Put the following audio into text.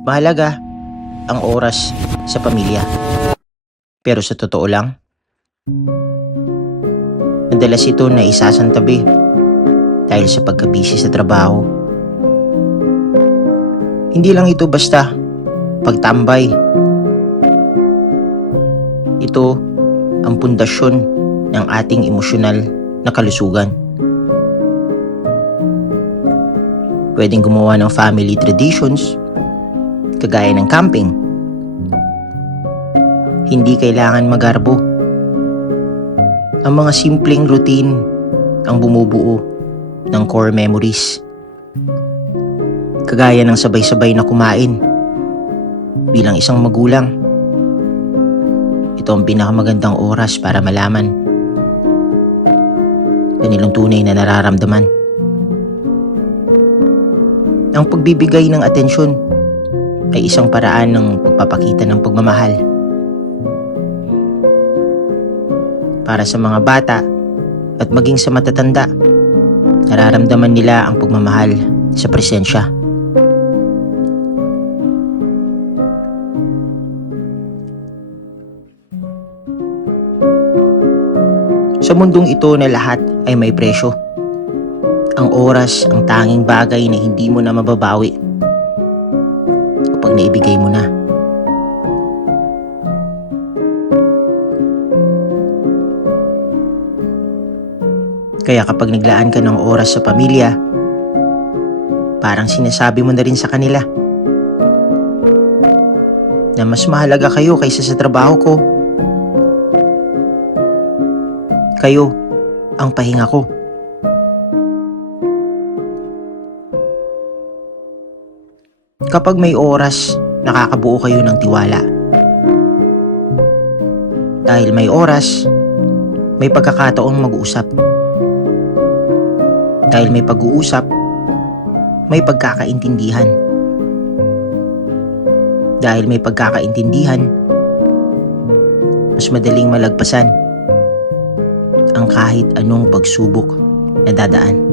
Mahalaga ang oras sa pamilya. Pero sa totoo lang, madalas ito na isasantabi dahil sa pagkabisi sa trabaho. Hindi lang ito basta pagtambay. Ito ang pundasyon ng ating emosyonal na kalusugan. Pwedeng gumawa ng family traditions, kagaya ng camping. Hindi kailangan magarbo. Ang mga simpleng routine ang bumubuo ng core memories. Kagaya ng sabay-sabay na kumain bilang isang magulang. Ito ang pinakamagandang oras para malaman kanilang tunay na nararamdaman. Ang pagbibigay ng atensyon ay isang paraan ng pagpapakita ng pagmamahal. Para sa mga bata at maging sa matatanda, nararamdaman nila ang pagmamahal sa presensya. Sa mundong ito na lahat ay may presyo, ang oras ang tanging bagay na hindi mo na mababawi kapag naibigay mo na. Kaya kapag naglaan ka ng oras sa pamilya, parang sinasabi mo na rin sa kanila na mas mahalaga kayo kaysa sa trabaho ko. Kayo ang pahinga ko. Kapag may oras, nakakabuo kayo ng tiwala. Dahil may oras, may pagkakataong mag-uusap. Dahil may pag-uusap, may pagkakaintindihan. Dahil may pagkakaintindihan, mas madaling malagpasan ang kahit anong pagsubok na dadaan.